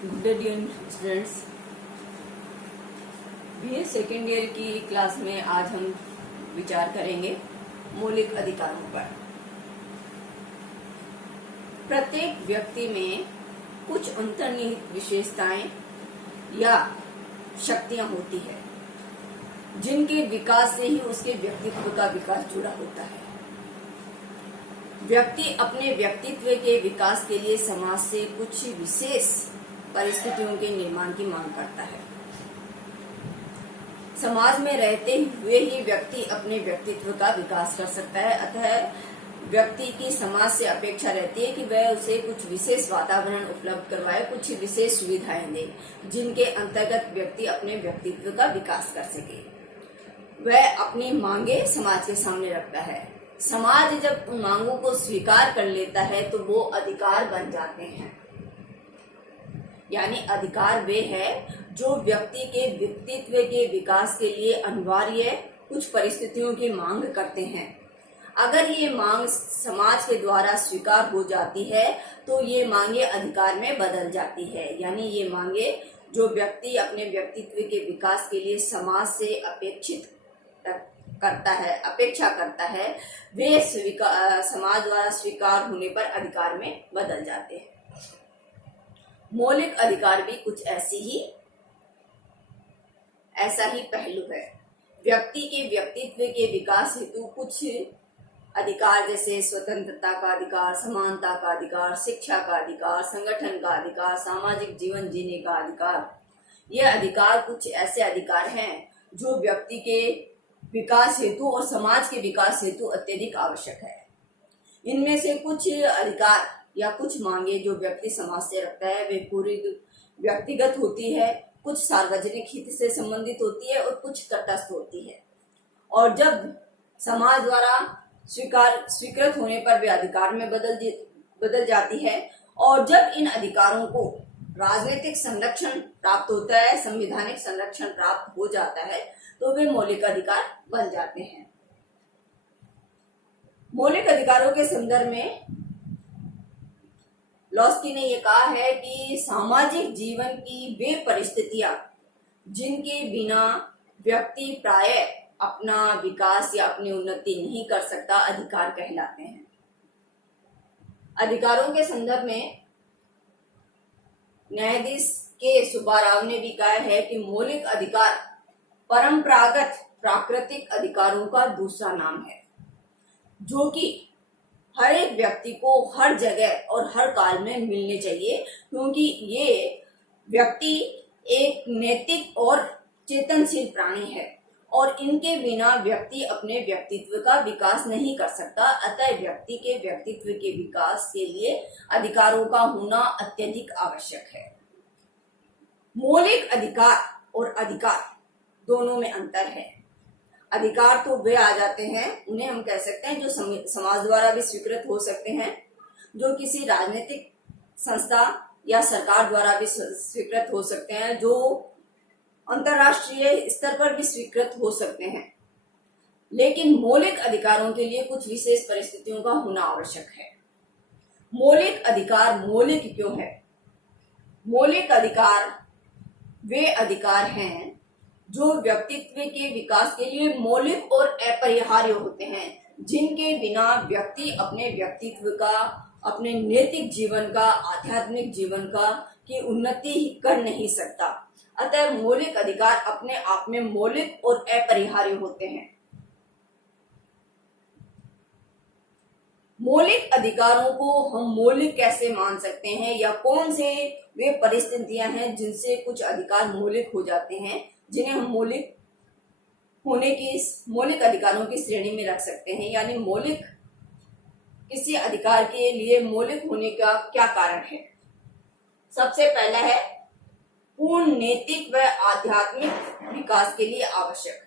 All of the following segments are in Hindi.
Good dear students, BA second year की क्लास में आज हम विचार करेंगे मौलिक अधिकारों पर। प्रत्येक व्यक्ति में कुछ अंतर्निहित विशेषताएं या शक्तियां होती है जिनके विकास से ही उसके व्यक्तित्व का विकास जुड़ा होता है। व्यक्ति अपने व्यक्तित्व के विकास के लिए समाज से कुछ विशेष परिस्थितियों के निर्माण की मांग करता है। समाज में रहते हुए ही व्यक्ति अपने व्यक्तित्व का विकास कर सकता है। अतः व्यक्ति की समाज से अपेक्षा रहती है कि वह उसे कुछ विशेष वातावरण उपलब्ध करवाए, कुछ विशेष सुविधाएं दे जिनके अंतर्गत व्यक्ति अपने व्यक्तित्व का विकास कर सके। वह अपनी मांगे समाज के सामने रखता है। समाज जब उन मांगों को स्वीकार कर लेता है तो वो अधिकार बन जाते हैं। यानी अधिकार वे है जो व्यक्ति के व्यक्तित्व के विकास के लिए अनिवार्य कुछ परिस्थितियों की मांग करते हैं। अगर ये मांग समाज के द्वारा स्वीकार हो जाती है तो ये मांगे अधिकार में बदल जाती है। यानी ये मांगे जो व्यक्ति अपने व्यक्तित्व के विकास के लिए समाज से अपेक्षा करता है, वे समाज द्वारा स्वीकार होने पर अधिकार में बदल जाते हैं। मौलिक अधिकार भी कुछ ऐसा ही पहलू है। व्यक्ति के व्यक्तित्व के विकास हेतु कुछ अधिकार जैसे स्वतंत्रता का अधिकार, समानता का अधिकार, शिक्षा का अधिकार, संगठन का अधिकार, सामाजिक जीवन जीने का अधिकार, ये अधिकार कुछ ऐसे अधिकार हैं जो व्यक्ति के विकास हेतु और समाज के विकास हेतु अत्यधिक आवश्यक है। इनमें से कुछ अधिकार या कुछ मांगे जो व्यक्ति समाज से रखता है वे पूरी व्यक्तिगत होती है, कुछ सार्वजनिक हित से संबंधित होती है और कुछ तटस्थ होती है। और जब समाज द्वारा स्वीकृत होने पर वे अधिकार में बदल जाती है। और जब इन अधिकारों को राजनीतिक संरक्षण प्राप्त होता है, संवैधानिक संरक्षण प्राप्त हो जाता है तो वे मौलिक अधिकार बन जाते हैं। मौलिक अधिकारों के संदर्भ में लॉस्की ने यह कहा है कि सामाजिक जीवन की वे परिस्थितियां जिनके बिना व्यक्ति प्रायः अपना विकास या अपनी उन्नति नहीं कर सकता अधिकार कहलाते हैं। अधिकारों के संदर्भ में न्यायाधीश के सुब्बाराव ने भी कहा है कि मौलिक अधिकार परंपरागत प्राकृतिक अधिकारों का दूसरा नाम है जो कि हर एक व्यक्ति को हर जगह और हर काल में मिलने चाहिए, क्योंकि ये व्यक्ति एक नैतिक और चेतनशील प्राणी है और इनके बिना व्यक्ति अपने व्यक्तित्व का विकास नहीं कर सकता। अतः व्यक्ति के व्यक्तित्व के विकास के लिए अधिकारों का होना अत्यधिक आवश्यक है। मौलिक अधिकार और अधिकार दोनों में अंतर है। अधिकार तो वे आ जाते हैं, उन्हें हम कह सकते हैं जो समाज द्वारा भी स्वीकृत हो सकते हैं, जो किसी राजनीतिक संस्था या सरकार द्वारा भी स्वीकृत हो सकते हैं, जो अंतर्राष्ट्रीय स्तर पर भी स्वीकृत हो सकते हैं। लेकिन मौलिक अधिकारों के लिए कुछ विशेष परिस्थितियों का होना आवश्यक है। मौलिक अधिकार मौलिक क्यों है? मौलिक अधिकार वे अधिकार हैं जो व्यक्तित्व के विकास के लिए मौलिक और अपरिहार्य होते हैं, जिनके बिना व्यक्ति अपने व्यक्तित्व का, अपने नैतिक जीवन का, आध्यात्मिक जीवन का की उन्नति ही कर नहीं सकता। अतः मौलिक अधिकार अपने आप में मौलिक और अपरिहार्य होते हैं। मौलिक अधिकारों को हम मौलिक कैसे मान सकते हैं या कौन से वे परिस्थितियां हैं जिनसे कुछ अधिकार मौलिक हो जाते हैं, जिन्हें हम मौलिक अधिकारों की श्रेणी में रख सकते हैं। यानी किसी अधिकार के लिए मौलिक होने का क्या कारण है? सबसे पहला है पूर्ण नैतिक व आध्यात्मिक विकास के लिए आवश्यक।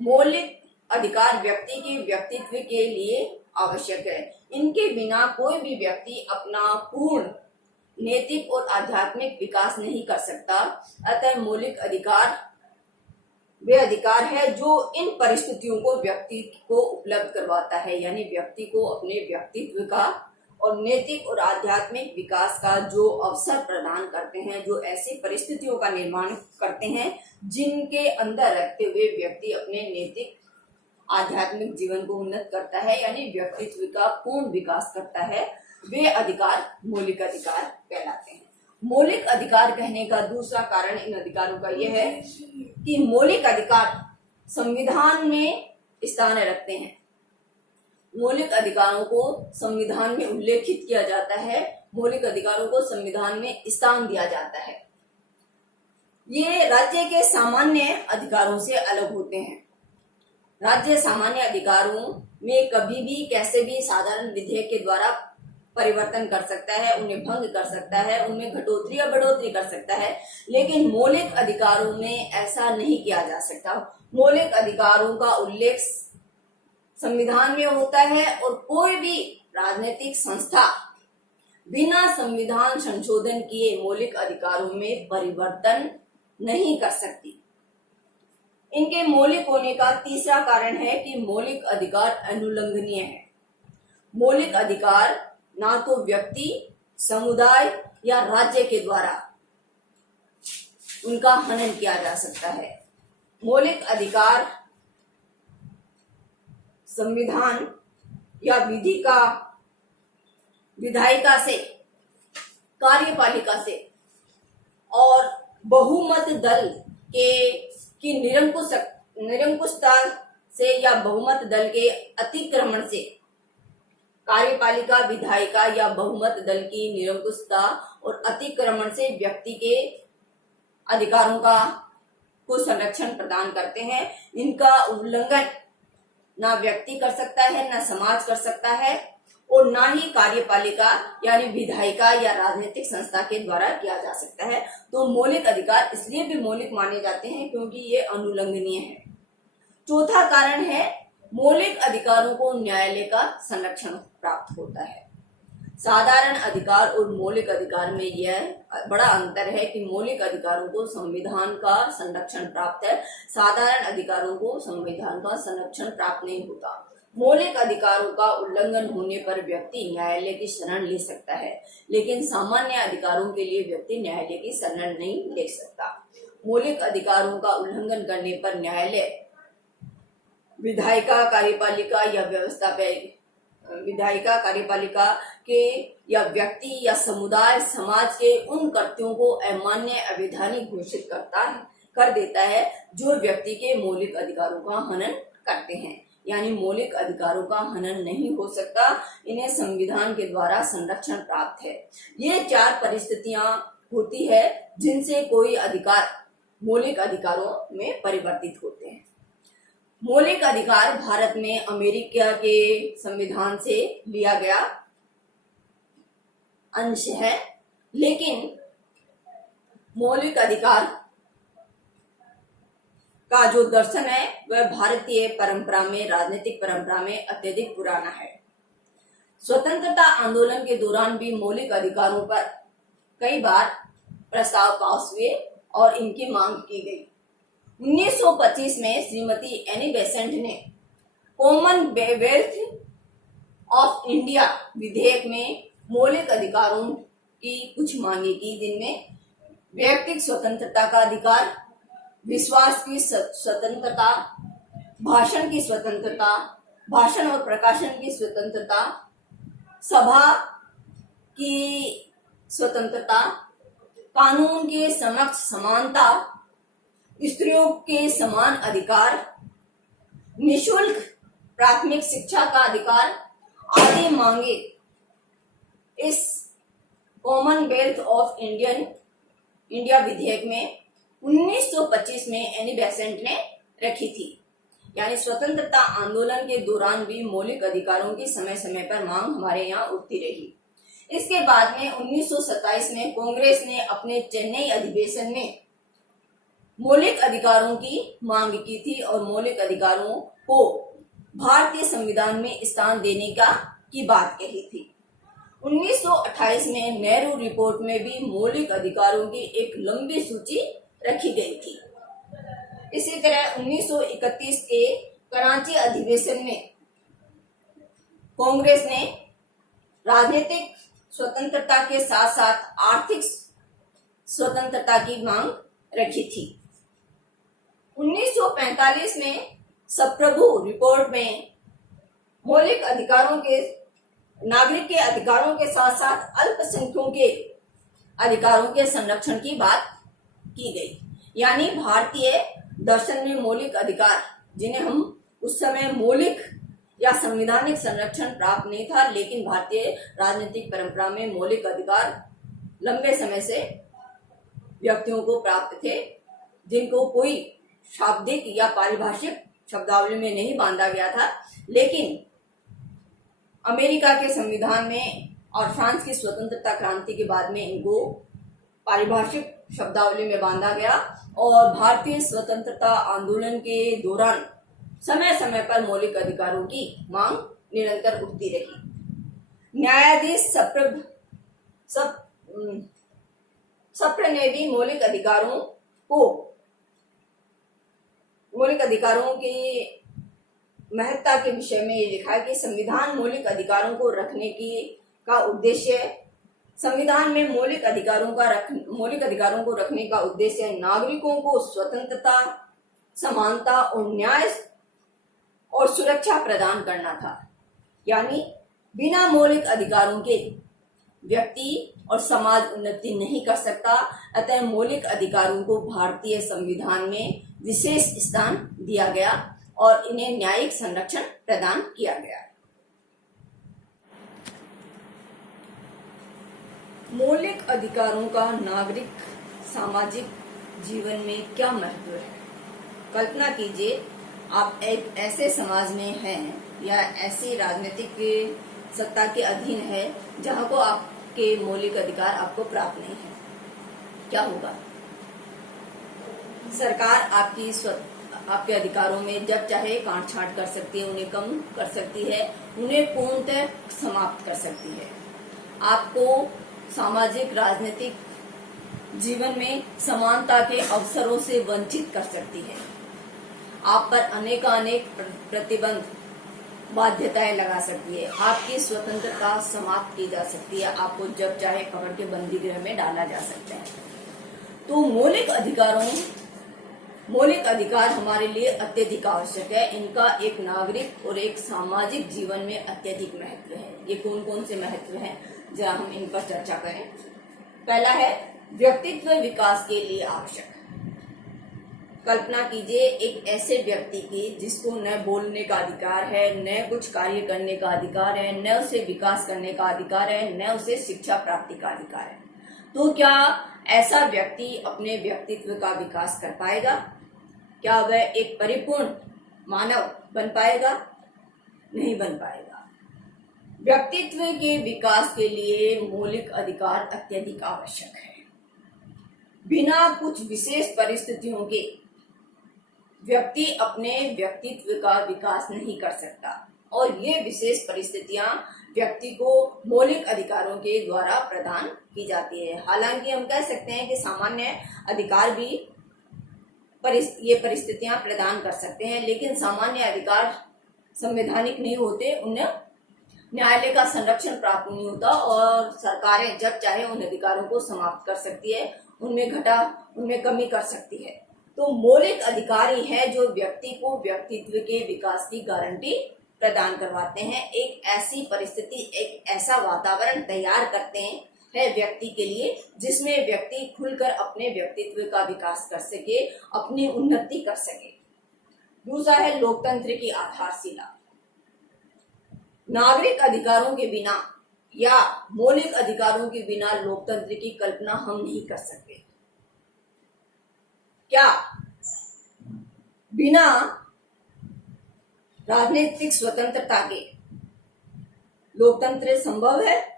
मौलिक अधिकार व्यक्ति के व्यक्तित्व के लिए आवश्यक है। इनके बिना कोई भी व्यक्ति अपना पूर्ण नैतिक और आध्यात्मिक विकास नहीं कर सकता। अतः मौलिक अधिकार वे अधिकार है जो इन परिस्थितियों को व्यक्ति को उपलब्ध करवाता है। यानी व्यक्ति को अपने व्यक्तित्व का और नैतिक और आध्यात्मिक विकास का जो अवसर प्रदान करते हैं, जो ऐसी परिस्थितियों का निर्माण करते हैं जिनके अंदर रहते हुए व्यक्ति अपने नैतिक आध्यात्मिक जीवन को उन्नत करता है, यानी व्यक्तित्व का पूर्ण विकास करता है, वे अधिकार मौलिक अधिकार कहलाते हैं। मौलिक अधिकार कहने का दूसरा कारण इन अधिकारों का यह है कि मौलिक अधिकार संविधान में स्थान रखते हैं। मौलिक अधिकारों को संविधान में उल्लेखित किया जाता है, मौलिक अधिकारों को संविधान में स्थान दिया जाता है। ये राज्य के सामान्य अधिकारों से अलग होते हैं। राज्य सामान्य अधिकारों में कभी भी कैसे भी साधारण विधेयक के द्वारा परिवर्तन कर सकता है, उन्हें भंग कर सकता है, उनमें घटोतरी या बढ़ोतरी कर सकता है, लेकिन मौलिक अधिकारों में ऐसा नहीं किया जा सकता। मौलिक अधिकारों का उल्लेख संविधान में होता है और कोई भी राजनीतिक संस्था बिना संविधान संशोधन किए मौलिक अधिकारों में परिवर्तन नहीं कर सकती। इनके मौलिक होने का तीसरा कारण है कि मौलिक अधिकार अनुल्लंघनीय है। मौलिक अधिकार ना तो व्यक्ति, समुदाय या राज्य के द्वारा उनका हनन किया जा सकता है। मौलिक अधिकार संविधान या विधायिका से, कार्यपालिका से और बहुमत दल की निरंकुशता से या बहुमत दल के अतिक्रमण से, कार्यपालिका, विधायिका या बहुमत दल की निरंकुशता और अतिक्रमण से व्यक्ति के अधिकारों को संरक्षण प्रदान करते हैं। इनका उल्लंघन ना व्यक्ति कर सकता है, ना समाज कर सकता है और ना ही कार्यपालिका यानी विधायिका या राजनीतिक संस्था के द्वारा किया जा सकता है। तो मौलिक अधिकार इसलिए भी मौलिक माने जाते हैं क्योंकि ये अनुल्लंघनीय है। चौथा कारण है मौलिक अधिकारों को न्यायालय का संरक्षण प्राप्त होता है। साधारण अधिकार और मौलिक अधिकार में यह बड़ा अंतर है कि मौलिक अधिकारों को संविधान का संरक्षण प्राप्त है, साधारण अधिकारों को संविधान का संरक्षण प्राप्त नहीं होता। मौलिक अधिकारों का उल्लंघन होने पर व्यक्ति न्यायालय की शरण ले सकता है, लेकिन सामान्य अधिकारों के लिए व्यक्ति न्यायालय की शरण नहीं ले सकता। मौलिक अधिकारों का उल्लंघन करने पर न्यायालय विधायिका, कार्यपालिका के या व्यक्ति या समुदाय, समाज के उन कृत्यों को अमान्य, अवैधानिक घोषित कर देता है जो व्यक्ति के मौलिक अधिकारों का हनन करते हैं। यानी मौलिक अधिकारों का हनन नहीं हो सकता, इन्हें संविधान के द्वारा संरक्षण प्राप्त है। ये चार परिस्थितियां होती है जिनसे कोई अधिकार मौलिक अधिकारों में परिवर्तित होते हैं। मौलिक अधिकार भारत में अमेरिका के संविधान से लिया गया अंश है, लेकिन मौलिक अधिकार का जो दर्शन है वह भारतीय परंपरा में, राजनीतिक परंपरा में अत्यधिक पुराना है। स्वतंत्रता आंदोलन के दौरान भी मौलिक अधिकारों पर कई बार प्रस्ताव पास हुए और इनकी मांग की गई। 1925 में श्रीमती एनी बेसेंट ने कॉमनवेल्थ ऑफ इंडिया विधेयक में मौलिक अधिकारों की कुछ मांगे की, जिनमें व्यक्तिगत स्वतंत्रता का अधिकार, विश्वास की स्वतंत्रता, भाषण की स्वतंत्रता, भाषण और प्रकाशन की स्वतंत्रता, सभा की स्वतंत्रता, कानून के समक्ष समानता, स्त्रियों के समान अधिकार, निशुल्क प्राथमिक शिक्षा का अधिकार आदि मांगे इस कॉमनवेल्थ ऑफ इंडिया विधेयक में 1925 में एनी बेसेंट ने रखी थी। यानी स्वतंत्रता आंदोलन के दौरान भी मौलिक अधिकारों की समय समय पर मांग हमारे यहाँ उठती रही। इसके बाद में 1927 में कांग्रेस ने अपने चेन्नई अधिवेशन में मौलिक अधिकारों की मांग की थी और मौलिक अधिकारों को भारतीय संविधान में स्थान देने की बात कही थी। 1928 में नेहरू रिपोर्ट में भी मौलिक अधिकारों की एक लंबी सूची रखी गई थी। इसी तरह 1931 के कराची अधिवेशन में कांग्रेस ने राजनीतिक स्वतंत्रता के साथ साथ आर्थिक स्वतंत्रता की मांग रखी थी। 1945 में संप्रभु रिपोर्ट में मौलिक अधिकारों के नागरिक के अधिकारों के साथ साथ अल्पसंख्यकों के अधिकारों के संरक्षण की बात की गई। यानी भारतीय दर्शन में मौलिक अधिकार, जिन्हें हम उस समय मौलिक या संवैधानिक संरक्षण प्राप्त नहीं था, लेकिन भारतीय राजनीतिक परंपरा में मौलिक अधिकार लंबे समय से व्यक्तियों को प्राप्त थे, जिनको कोई शाब्दिक या पारिभाषिक शब्दावली में नहीं बांधा गया था। लेकिन अमेरिका के संविधान में और फ्रांस की स्वतंत्रता क्रांति के बाद में इनको पारिभाषिक शब्दावली में बांधा गया और भारतीय स्वतंत्रता आंदोलन के दौरान समय समय पर मौलिक अधिकारों की मांग निरंतर उठती रही। न्यायाधीश सप्र ने भी मौलिक अधिकारों की महत्ता के विषय में ये लिखा है कि संविधान मौलिक अधिकारों को रखने का उद्देश्य, संविधान में मौलिक अधिकारों को रखने का उद्देश्य नागरिकों को स्वतंत्रता, समानता और न्याय और सुरक्षा प्रदान करना था। यानी बिना मौलिक अधिकारों के व्यक्ति और समाज उन्नति नहीं कर सकता। अतः मौलिक अधिकारों को भारतीय संविधान में विशेष स्थान दिया गया और इन्हें न्यायिक संरक्षण प्रदान किया गया। मौलिक अधिकारों का नागरिक सामाजिक जीवन में क्या महत्व है? कल्पना कीजिए, आप एक ऐसे समाज में हैं या ऐसी राजनीतिक सत्ता के अधीन है जहां को आपके मौलिक अधिकार आपको प्राप्त नहीं है। क्या होगा? सरकार आपके अधिकारों में जब चाहे काट छांट कर सकती है, उन्हें कम कर सकती है, उन्हें पूर्णतः समाप्त कर सकती है। आपको सामाजिक राजनीतिक जीवन में समानता के अवसरों से वंचित कर सकती है। आप पर अनेक प्रतिबंध, बाध्यताएं लगा सकती है। आपकी स्वतंत्रता समाप्त की जा सकती है। आपको जब चाहे पकड़ के बंदी गृह में डाला जा सकता है। तो मौलिक अधिकार हमारे लिए अत्यधिक आवश्यक है। इनका एक नागरिक और एक सामाजिक जीवन में अत्यधिक महत्व है। ये कौन कौन से महत्व हैं, जरा हम इन पर चर्चा करें। पहला है व्यक्तित्व विकास के लिए आवश्यक। कल्पना कीजिए एक ऐसे व्यक्ति की जिसको न बोलने का अधिकार है, न कुछ कार्य करने का अधिकार है, न उसे विकास करने का अधिकार है, न उसे शिक्षा प्राप्ति का अधिकार है। तो क्या ऐसा व्यक्ति अपने व्यक्तित्व का विकास कर पाएगा? क्या वह एक परिपूर्ण मानव बन पाएगा? नहीं बन पाएगा। व्यक्तित्व के विकास के लिए मौलिक अधिकार अत्यधिक आवश्यक है। बिना कुछ विशेष परिस्थितियों के व्यक्ति अपने व्यक्तित्व का विकास नहीं कर सकता और ये विशेष परिस्थितियां व्यक्ति को मौलिक अधिकारों के द्वारा प्रदान की जाती है। हालांकि हम कह सकते हैं कि सामान्य अधिकार भी ये परिस्थितियां प्रदान कर सकते हैं, लेकिन सामान्य अधिकार संवैधानिक नहीं होते, उन्हें न्यायालय का संरक्षण प्राप्त नहीं होता और सरकारें जब चाहे उन अधिकारों को समाप्त कर सकती है, उनमें कमी कर सकती है। तो मौलिक अधिकार ही है जो व्यक्ति को व्यक्तित्व के विकास की गारंटी प्रदान करवाते हैं। एक ऐसी परिस्थिति, एक ऐसा वातावरण तैयार करते हैं व्यक्ति के लिए जिसमें व्यक्ति खुलकर अपने व्यक्तित्व का विकास कर सके, अपनी उन्नति कर सके। दूसरा है लोकतंत्र की आधारशिला। नागरिक अधिकारों के बिना या मौलिक अधिकारों के बिना लोकतंत्र की कल्पना हम नहीं कर सकते। क्या बिना राजनीतिक स्वतंत्रता के लोकतंत्र संभव है?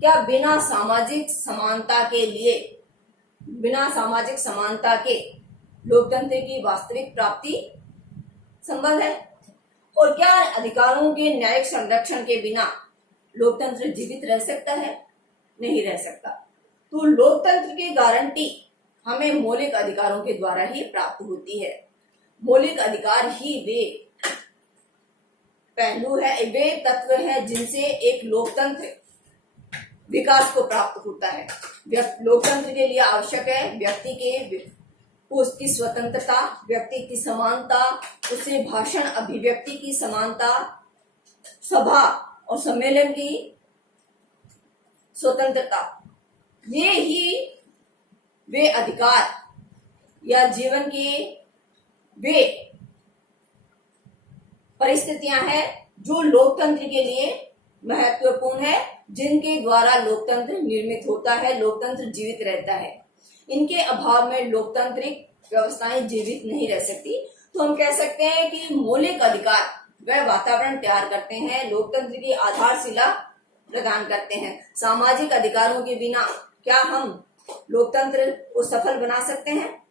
क्या बिना सामाजिक समानता के लोकतंत्र की वास्तविक प्राप्ति संभव है? और क्या अधिकारों के न्यायिक संरक्षण के बिना लोकतंत्र जीवित रह सकता है? नहीं रह सकता। तो लोकतंत्र की गारंटी हमें मौलिक अधिकारों के द्वारा ही प्राप्त होती है। मौलिक अधिकार ही वे पहलू है, वे तत्व है जिनसे एक लोकतंत्र विकास को प्राप्त होता है। लोकतंत्र के लिए आवश्यक है व्यक्ति के उसकी स्वतंत्रता, व्यक्ति की समानता, उसे भाषण अभिव्यक्ति की समानता, सभा और सम्मेलन की स्वतंत्रता। ये ही वे अधिकार या जीवन की वे परिस्थितियां हैं जो लोकतंत्र के लिए महत्वपूर्ण है, जिनके द्वारा लोकतंत्र निर्मित होता है, लोकतंत्र जीवित रहता है। इनके अभाव में लोकतांत्रिक व्यवस्थाएं जीवित नहीं रह सकती। तो हम कह सकते हैं कि मौलिक अधिकार वह वातावरण तैयार करते हैं, लोकतंत्र की आधारशिला प्रदान करते हैं। सामाजिक अधिकारों के बिना क्या हम लोकतंत्र को सफल बना सकते हैं?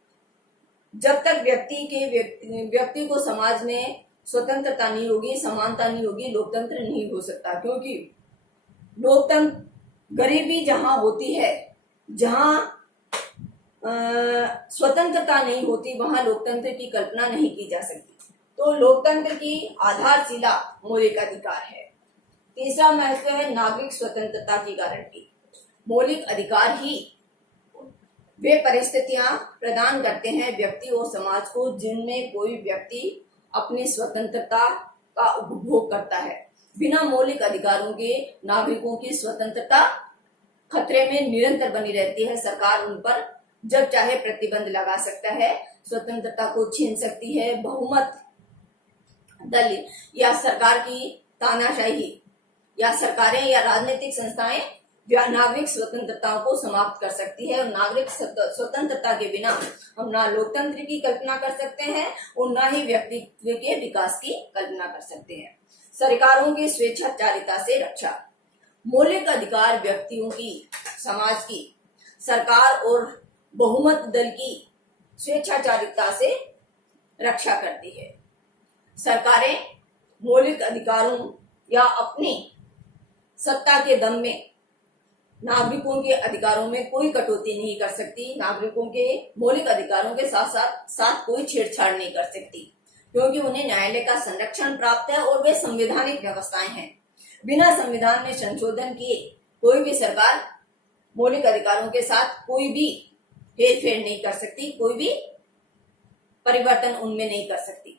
जब तक व्यक्ति को समाज में स्वतंत्रता नहीं होगी, समानता नहीं होगी, लोकतंत्र नहीं हो सकता। क्योंकि लोकतंत्र गरीबी जहां होती है, जहां स्वतंत्रता नहीं होती, वहां लोकतंत्र की कल्पना नहीं की जा सकती। तो लोकतंत्र की आधारशिला मौलिक अधिकार है। तीसरा महत्व है नागरिक स्वतंत्रता की गारंटी। मौलिक अधिकार ही वे परिस्थितियां प्रदान करते हैं व्यक्ति और समाज को जिनमें कोई व्यक्ति अपनी स्वतंत्रता का उपभोग करता है। बिना मौलिक अधिकारों के नागरिकों की स्वतंत्रता खतरे में निरंतर बनी रहती है। सरकार उन पर जब चाहे प्रतिबंध लगा सकता है, स्वतंत्रता को छीन सकती है। बहुमत दल या सरकार की तानाशाही या सरकारें या राजनीतिक संस्थाएं नागरिक स्वतंत्रताओं को समाप्त कर सकती है। और नागरिक स्वतंत्रता के बिना हम ना लोकतंत्र की कल्पना कर सकते हैं और ना ही व्यक्तित्व के विकास की कल्पना कर सकते हैं। सरकारों की स्वेच्छाचारिता से रक्षा। मौलिक अधिकार व्यक्तियों की, समाज की, सरकार और बहुमत दल की स्वेच्छाचारिता से रक्षा करती है। सरकारें मौलिक अधिकारों या अपनी सत्ता के दम में नागरिकों के अधिकारों में कोई कटौती नहीं कर सकती, नागरिकों के मौलिक अधिकारों के साथ कोई छेड़छाड़ नहीं कर सकती, क्योंकि उन्हें न्यायालय का संरक्षण प्राप्त है और वे संवैधानिक व्यवस्थाएं हैं। बिना संविधान में संशोधन किए कोई भी सरकार मौलिक अधिकारों के साथ कोई भी हेरफेर नहीं कर सकती, कोई भी परिवर्तन उनमें नहीं कर सकती।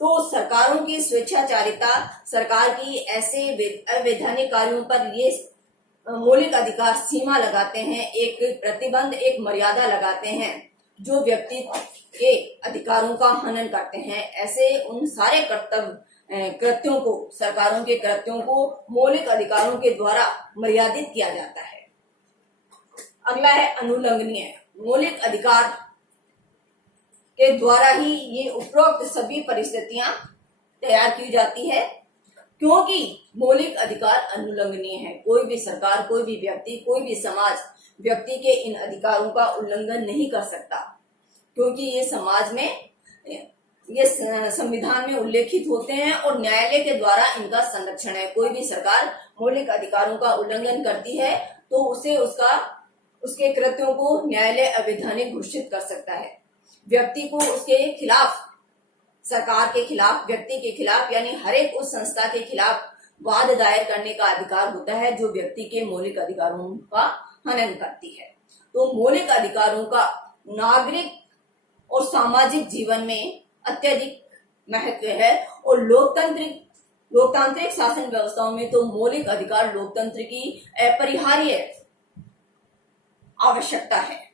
तो सरकारों की स्वेच्छाचारिता, सरकार की ऐसे अवैधानिक कार्यों पर ये मौलिक अधिकार सीमा लगाते हैं, एक प्रतिबंध, एक मर्यादा लगाते हैं जो व्यक्ति के अधिकारों का हनन करते हैं। ऐसे उन सारे कृत्यों को, सरकारों के कृत्यों को मौलिक अधिकारों के द्वारा मर्यादित किया जाता है। अगला है अनुल्लंघनीय। मौलिक अधिकार के द्वारा ही ये उपरोक्त सभी परिस्थितियां तैयार की जाती है, क्योंकि मौलिक अधिकार अनुल्लंघनीय है। कोई भी सरकार, कोई भी व्यक्ति, कोई भी समाज व्यक्ति के इन अधिकारों का उल्लंघन नहीं कर सकता, क्योंकि ये समाज में, ये संविधान में उल्लेखित होते हैं और न्यायालय के द्वारा इनका संरक्षण है। कोई भी सरकार मौलिक अधिकारों का उल्लंघन करती है तो उसे उसके कृत्यों को न्यायालय अवैधानिक घोषित कर सकता है। व्यक्ति को उसके खिलाफ, सरकार के खिलाफ, व्यक्ति के खिलाफ, यानी हर एक उस संस्था के खिलाफ वाद दायर करने का अधिकार होता है जो व्यक्ति के मौलिक अधिकारों का हनन करती है। तो मौलिक अधिकारों का नागरिक और सामाजिक जीवन में अत्यधिक महत्व है और लोकतांत्रिक शासन व्यवस्थाओं में तो मौलिक अधिकार लोकतंत्र की अपरिहार्य आवश्यकता है।